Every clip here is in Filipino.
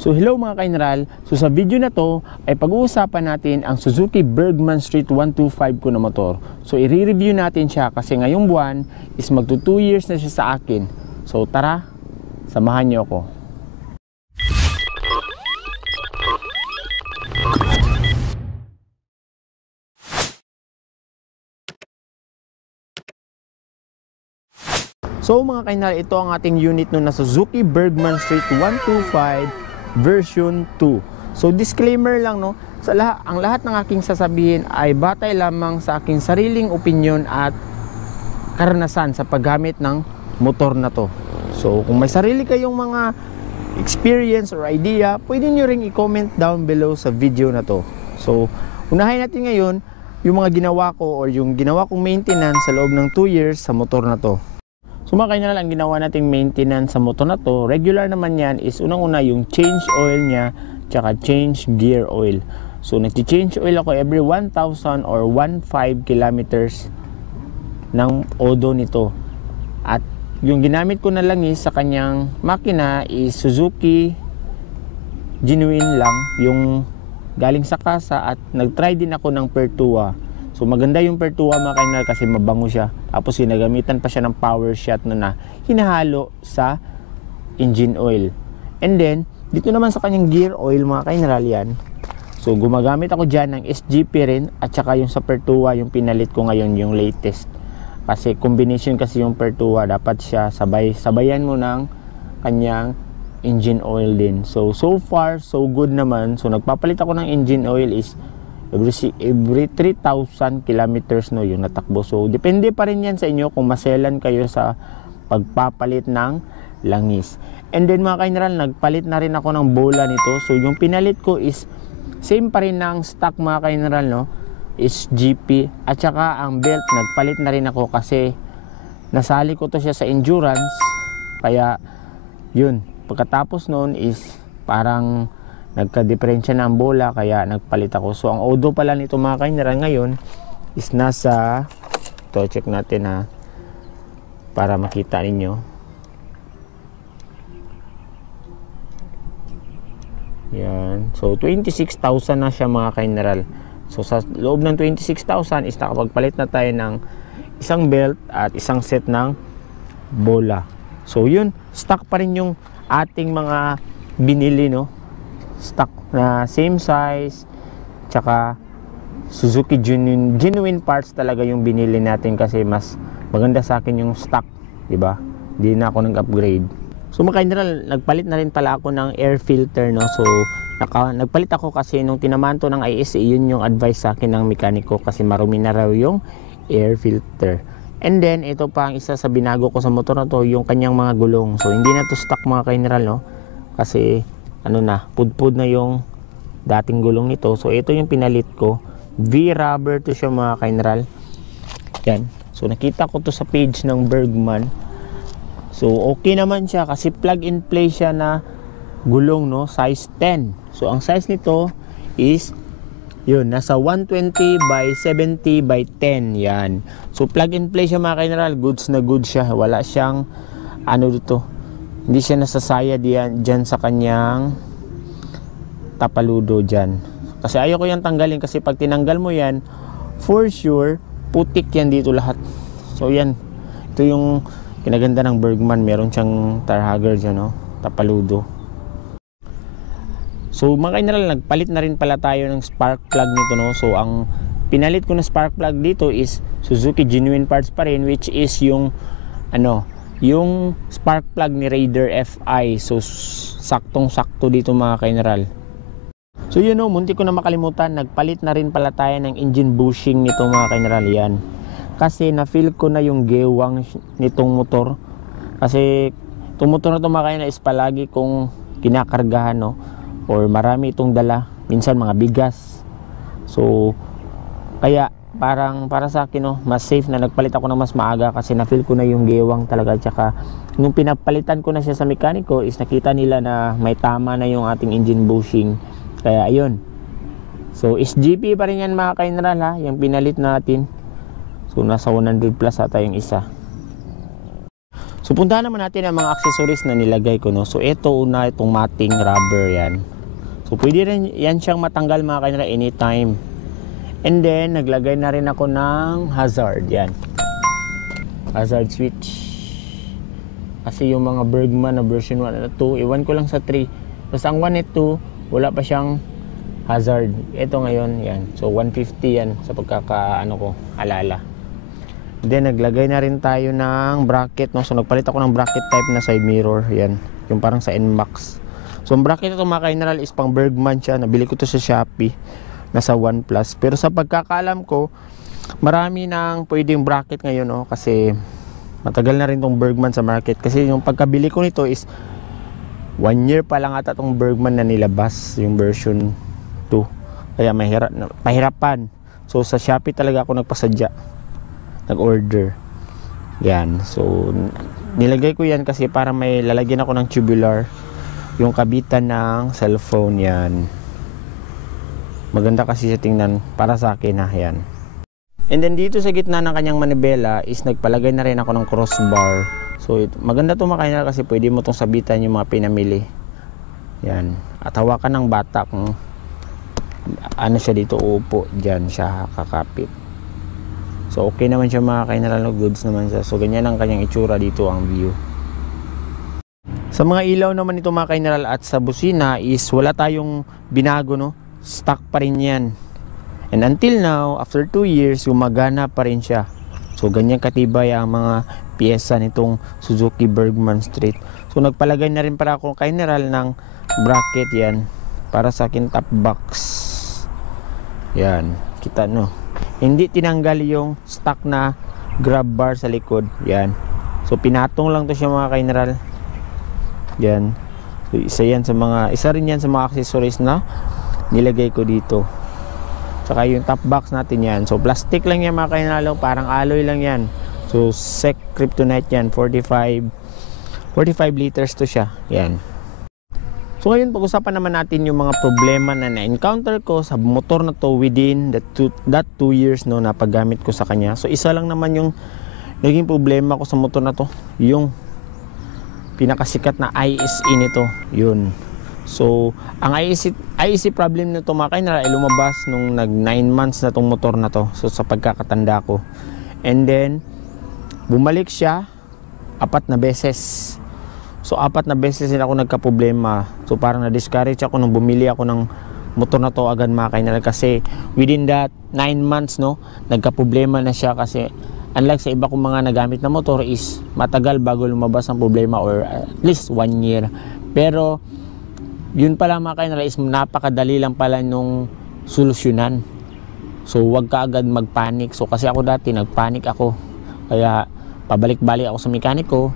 So hello mga ka-Inral, so sa video na to ay pag-uusapan natin ang Suzuki Bergman Street 125 ko na motor. So i-review natin siya kasi ngayong buwan is magto 2 years na siya sa akin. So tara, samahan niyo ako. So mga ka-Inral, ito ang ating unit no na Suzuki Bergman Street 125 version 2. So disclaimer lang no, ang lahat ng aking sasabihin ay batay lamang sa aking sariling opinion at karanasan sa paggamit ng motor na to. So kung may sarili kayong mga experience or idea, pwede nyo ring i-comment down below sa video na to. So unahin natin ngayon yung mga ginawa ko or yung ginawa kong maintenance sa loob ng 2 years sa motor na to. So mga ka-Inral, ang ginawa nating maintenance sa motor na to, regular naman yan, is unang-una yung change oil niya tsaka change gear oil. So nagti-change oil ako every 1,000 or 1.5 kilometers ng odo nito. At yung ginamit ko na langis sa kanyang makina is Suzuki genuine lang, yung galing sa kasa, at nag-try din ako ng Pertua. So maganda yung Pertua mga ka-Inral kasi mabango siya. Tapos ginagamitan pa siya ng power shot na hinahalo sa engine oil. And then dito naman sa kanyang gear oil mga ka-Inral yan. So gumagamit ako dyan ng SGP rin at saka yung sa Pertua yung pinalit ko ngayon, yung latest. Kasi combination kasi yung Pertua, dapat siya sabayan mo ng kanyang engine oil din. So far so good naman. So nagpapalit ako ng engine oil is every 3,000 kilometers no yung natakbo. So depende pa rin yan sa inyo kung maselan kayo sa pagpapalit ng langis. And then mga ka-Inral, nagpalit na rin ako ng bola nito. So yung pinalit ko is same pa rin ng stock mga ka-Inral no, is GP. At saka ang belt nagpalit na rin ako kasi nasali ko to siya sa endurance. Kaya yun, pagkatapos noon is parang nagka-diferensya na ang bola, kaya nagpalit ako. So ang odo pala nito mga ka-Inral ngayon is nasa, ito check natin ha para makita ninyo. Yan, so 26,000 na siya mga ka-Inral. So sa loob ng 26,000 is nakapagpalit na tayo ng isang belt at isang set ng bola. So yun, stock pa rin yung ating mga binili no, stock na same size, tsaka Suzuki genuine parts talaga yung binili natin kasi mas maganda sa akin yung stock, di ba? Hindi na ako nag-upgrade. So mga ka-Inral, nagpalit na rin pala ako ng air filter no. So nagpalit ako kasi nung tinamaan to ng ISE, yun yung advice sa akin ng mekaniko kasi marumi na raw yung air filter. And then ito pa ang isa sa binago ko sa motor na to, yung kanyang mga gulong. So hindi na to stock mga ka-Inral no, kasi ano na, pudpud na yung dating gulong nito. So ito yung pinalit ko, V-rubber to siya mga ka-Inral. Yan, so nakita ko to sa page ng Bergman. So okay naman siya kasi plug and play siya na gulong no, size 10. So ang size nito is yun, nasa 120 by 70 by 10. Yan, so plug and play siya mga ka-Inral, goods na goods siya. Wala siyang ano dito, hindi siya nasasaya dyan sa kanyang tapaludo dyan. Kasi ayoko yan tanggalin kasi pag tinanggal mo yan, for sure, putik yan dito lahat. So yan, ito yung kinaganda ng Bergman. Meron siyang tar hugger dyan, no? Tapaludo. So mga ka-Inral, nagpalit na rin pala tayo ng spark plug nito, no? So ang pinalit ko na spark plug dito is Suzuki genuine parts pa rin, which is yung ano, yung spark plug ni Raider FI. So saktong-sakto dito mga ka-Inral. So yun o, munti ko na makalimutan, nagpalit na rin pala tayo ng engine bushing nito mga ka-Inral. Yan, kasi na-feel ko na yung gewang nitong motor. Kasi itong motor na ito mga ka-Inral is palagi kong kinakargahan no, or marami itong dala, minsan mga bigas. So kaya parang para sa akin no, mas safe na nagpalit ako ng mas maaga kasi na-feel ko na yung gewang talaga. Tsaka nung pinapalitan ko na siya sa mekaniko is nakita nila na may tama na yung ating engine bushing. Kaya ayun, so SGP pa rin yan mga ka-Inral ha, yung pinalit natin. So nasa 100 plus ata yung isa. So So puntahan naman natin ang mga accessories na nilagay ko, no. So ito una, itong matting rubber yan. So pwede rin yan siyang matanggal mga kainral anytime. And then naglagay na rin ako ng hazard yan. Hazard switch. Kasi yung mga Bergman na version 1 at 2, iwan ko lang sa 3. Tapos ang 1 at 2, wala pa siyang hazard. Ito ngayon, yan. So 150 yan sa pagkakaano ko, alala. Then naglagay na rin tayo ng bracket, no. So nagpalit ako ng bracket type na side mirror, yan. Yung parang sa NMAX. So ang bracket ito mga kainral is pang Bergman siya. Nabili ko to sa Shopee. Nasa OnePlus. Pero sa pagkakaalam ko, marami nang pwedeng bracket ngayon, no. Kasi matagal na rin tong Bergman sa market. Kasi yung pagkabili ko nito is 1 year pa lang ata tong Bergman na nilabas, yung version 2. Kaya pahirapan. So sa Shopee talaga ako nagpasadya, nag-order. Yan. So nilagay ko yan kasi para may lalagyan ako ng tubular, yung kabitan ng cellphone. Yan. Maganda kasi sa tingnan para sa akin, ha. Yan. And then dito sa gitna ng kanyang manibela is nagpalagay na rin ako ng crossbar. So maganda to mga kainral kasi pwede mo itong sabitan yung mga pinamili. Yan. At hawakan ng bata kung ano siya dito, upo dyan siya kakapit. So okay naman siya mga kainral, no? Goods naman siya. So ganyan ang kanyang itsura dito, ang view. Sa mga ilaw naman ito mga kainral at sa busina is wala tayong binago, no? Stock pa rin yan. And until now, after 2 years, gumagana pa rin siya. So ganyan katibay ang mga piyesa nitong Suzuki Bergman Street. So nagpalagay na rin para ako kainral ng bracket yan para sa akin top box. Yan, kita no. Hindi tinanggal yung stock na grab bar sa likod. Yan. So pinatong lang to siya mga kainral. Yan. So isa rin yan sa mga accessories na nilagay ko dito. Saka yung top box natin yan. So plastic lang yan mga kainalo, parang alloy lang yan. So SEC Kryptonite yan, 45 liters to siya. Yan. So ngayon pag-usapan naman natin yung mga problema na na-encounter ko sa motor na to within that 2 years, no, na paggamit ko sa kanya. So isa lang naman yung naging problema ko sa motor na to, yung pinakasikat na ISE nito. Yun. So, ang IEC problem nito mga kainral ay lumabas nung nag 9 months na tong motor na to. So, sa pagkakatanda ko. And then, bumalik siya 4 na beses. So, 4 na beses din ako nagka-problema. So, parang na-discourage ako nung bumili ako ng motor na to agad mga kainral. Kasi, within that 9 months, no, nagka-problema na siya kasi unlike sa iba kong mga nagamit na motor is matagal bago lumabas ang problema or at least 1 year. Pero, yun pala mga kainral is napakadali lang pala nung solusyonan. So wag ka agad magpanik. So kasi ako dati nagpanik ako. Kaya pabalik-balik ako sa mekaniko.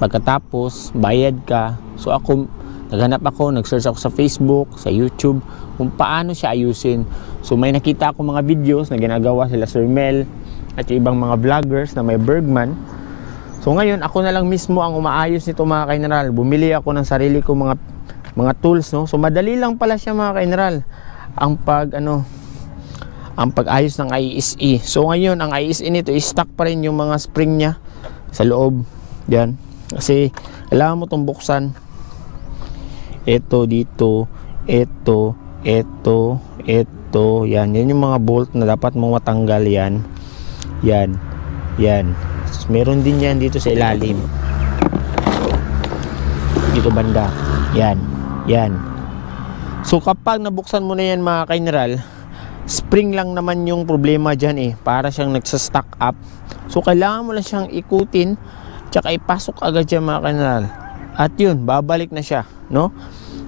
Pagkatapos bayad ka. So ako nag-search ako sa Facebook, sa YouTube kung paano siya ayusin. So may nakita ako mga videos na ginagawa sila Sir Mel at yung ibang mga vloggers na may Bergman. So ngayon ako na lang mismo ang umaayos nito mga kainral. Bumili ako ng sarili ko mga tools, no. So madali lang pala siya mga kainral ang pag-ayos ng ISE. So ngayon ang ISE nito is stock pa rin yung mga spring niya sa loob. Yan. Kasi kailangan mo itong buksan. Ito dito, ito. Yan yung mga bolt na dapat mong matanggal yan. Yan. So, meron din yan dito sa ilalim. Dito banda. Yan. So kapag nabuksan mo na yan mga kainral, spring lang naman yung problema dyan eh. Para siyang nagsa-stack up. So kailangan mo lang siyang ikutin, tsaka ipasok agad dyan mga kainral. At yun, babalik na siya, no?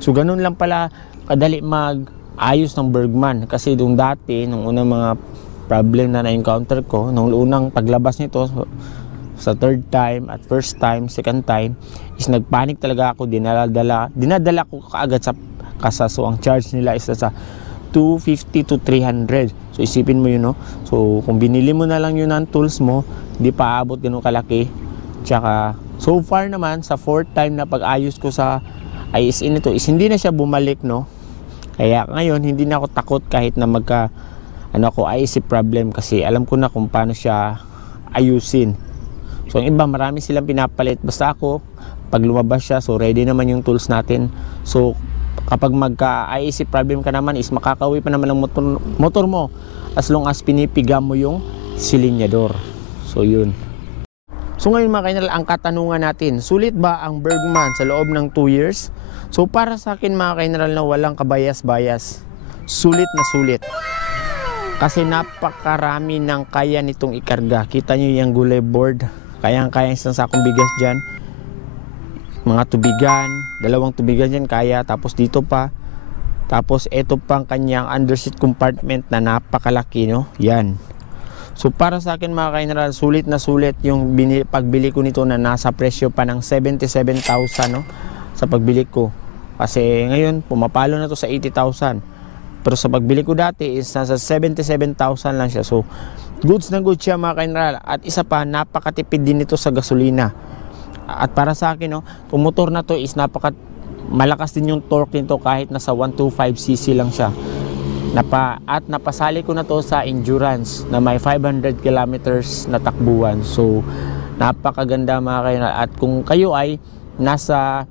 So ganun lang pala kadali mag-ayos ng Bergman. Kasi nung dati, nung unang mga problem na na-encounter ko, nung unang paglabas nito, sa third time, at first time, second time, is nagpanik talaga ako. Dinadala ko kaagad sa kasa. So ang charge nila is sa 250 to 300. So isipin mo yun, no? So kung binili mo na lang yun ng tools mo, hindi pa aabot ganun kalaki. Tsaka so far naman sa fourth time na pag-ayos ko sa ISE nito is hindi na siya bumalik, no? Kaya ngayon hindi na ako takot kahit na ISE problem kasi alam ko na kung paano siya ayusin. So ang iba marami silang pinapalit, basta ako pag lumabas siya, so ready naman yung tools natin. So kapag magka-IAC problem ka naman is makakauwi pa naman ang motor mo as long as pinipiga mo yung silinyador. So yun. So ngayon mga kainral, ang katanungan natin, sulit ba ang Bergman sa loob ng 2 years? So para sa akin mga kainral na walang kabayas-bayas, sulit na sulit. Kasi napakarami ng kaya nitong ikarga. Kita nyo yung gulay board, kayang-kaya isang sakong bigas dyan. Mga tubigan, 2 tubigan dyan kaya, tapos dito pa. Tapos ito pang kanyang underseat compartment na napakalaki, no? Yan. So para sa akin mga kainral, sulit na sulit yung pagbili ko nito na nasa presyo pa ng 77,000, no? Sa pagbili ko. Kasi ngayon, pumapalo na to sa 80,000. Pero sa pagbili ko dati is nasa 77,000 lang siya. So goods na goods siya mga kainral. At isa pa, napakatipid din ito sa gasolina. At para sa akin, no, yung motor na to is malakas din yung torque nito kahit nasa 125cc lang siya. At napasali ko na to sa endurance na may 500 kilometers na takbuhan. So napakaganda mga kainral. At kung kayo ay nasa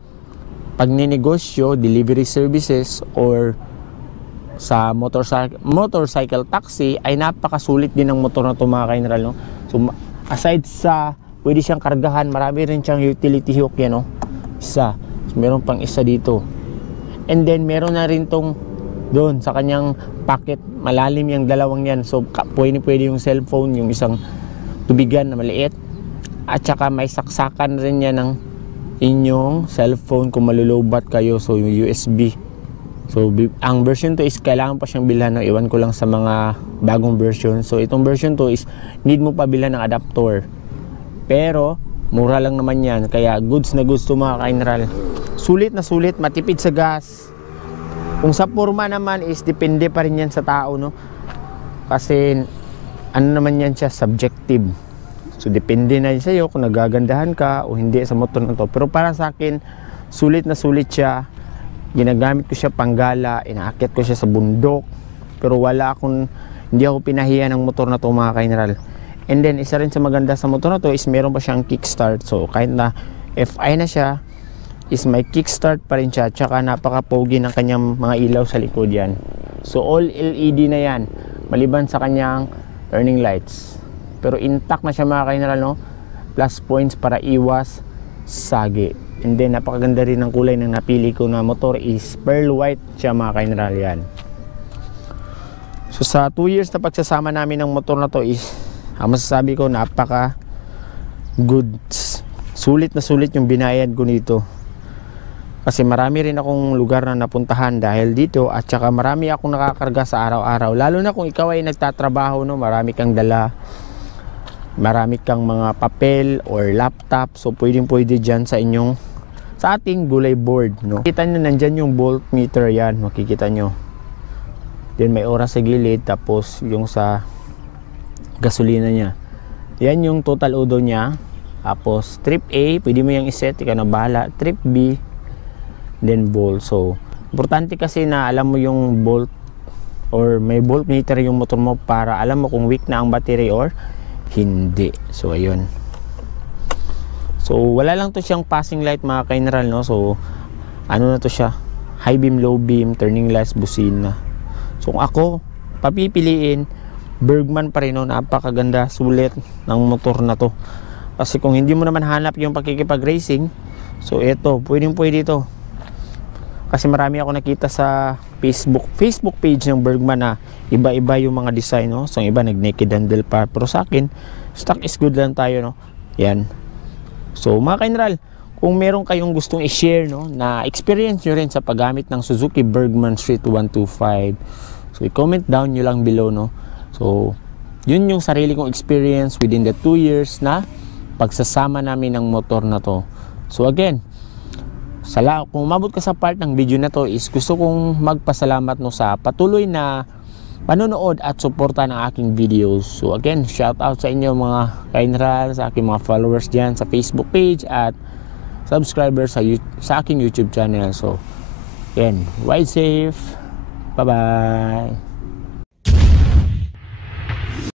pagninegosyo, delivery services, or sa motorcycle taxi, ay napakasulit din ng motor na to mga kainral, no? So aside sa pwede siyang kargahan, marami rin siyang utility hook yan, no? Isa. So, meron pang isa dito. And then meron na rin tong doon sa kanyang pocket, malalim yung dalawang yan. So pwede yung cellphone, yung isang tubigan na maliit. At saka may saksakan rin yan ng inyong cellphone kung malulubat kayo. So yung USB. So ang version 2 is kailangan pa siyang bilhan, no? Iwan ko lang sa mga bagong version. So itong version 2 is need mo pa bilhan ng adapter. Pero mura lang naman yan, kaya goods na goods to mga kainral. Sulit na sulit, matipid sa gas. Kung sa forma naman is depende pa rin yan sa tao, no? Kasi ano naman yan siya, subjective. So depende na sa iyo kung nagagandahan ka o hindi sa motor na to. Pero para sa akin, sulit na sulit siya. Ginagamit ko siya panggala, inaakyat ko siya sa bundok. Pero hindi ako pinahiya ng motor na to mga kainral. And then isa rin sa maganda sa motor na to is meron pa siyang kickstart. So kahit na FI na siya, is may kickstart pa rin siya. Tsaka napaka-pogi ng kanyang mga ilaw sa likod yan. So all LED na yan, maliban sa kanyang turning lights. Pero intact na siya mga kainral, no? Plus points para iwas sagi. And then napakaganda rin ng kulay ng napili ko na motor is pearl white siya mga kainral yan. So sa 2 years na pagsasama namin ng motor na to is ang masasabi ko, napaka goods. Sulit na sulit yung binayad ko nito. Kasi marami rin akong lugar na napuntahan dahil dito, at saka marami akong nakakarga sa araw-araw. Lalo na kung ikaw ay nagtatrabaho, no? Marami kang dala, marami kang mga papel or laptop. So pwede dyan sa ating gulay board, no? Kita nyo nandyan yung voltmeter yan, makikita nyo. Then may oras sa gilid, tapos yung sa gasolina niya. Yan yung total odo niya. Tapos trip A, pwede mo yung iset, ikaw na bahala. Trip B, then volt. So importante kasi na alam mo yung volt or may voltmeter yung motor mo para alam mo kung weak na ang battery or hindi. So ayun. So wala lang to siyang passing light mga kainral, no? So ano na to siya, high beam, low beam, turning lights, busina. So kung ako papipiliin, Bergman pa rin, no? Napakaganda, sulit ng motor na to. Kasi kung hindi mo naman hanap yung pakikipag-racing, so ito, pwede ito. Kasi marami ako nakita sa Facebook page ng Bergman na iba-iba yung mga design, no? So iba nag-naked handle pa. Pero sa akin, stock is good lang tayo, no? Yan. So mga kainral, kung meron kayong gustong i-share, no, na experience nyo rin sa paggamit ng Suzuki Bergman Street 125, so i-comment down nyo lang below, no? So, yun yung sarili kong experience within the 2 years na pagsasama namin ng motor na to. So again, kung umabot ka sa part ng video na to is gusto kong magpasalamat, no, sa patuloy na panonood at suporta ng aking videos. So again, shout out sa inyo mga kainral, sa aking mga followers dyan sa Facebook page at subscribers sa aking YouTube channel. So again, ride safe. Bye bye.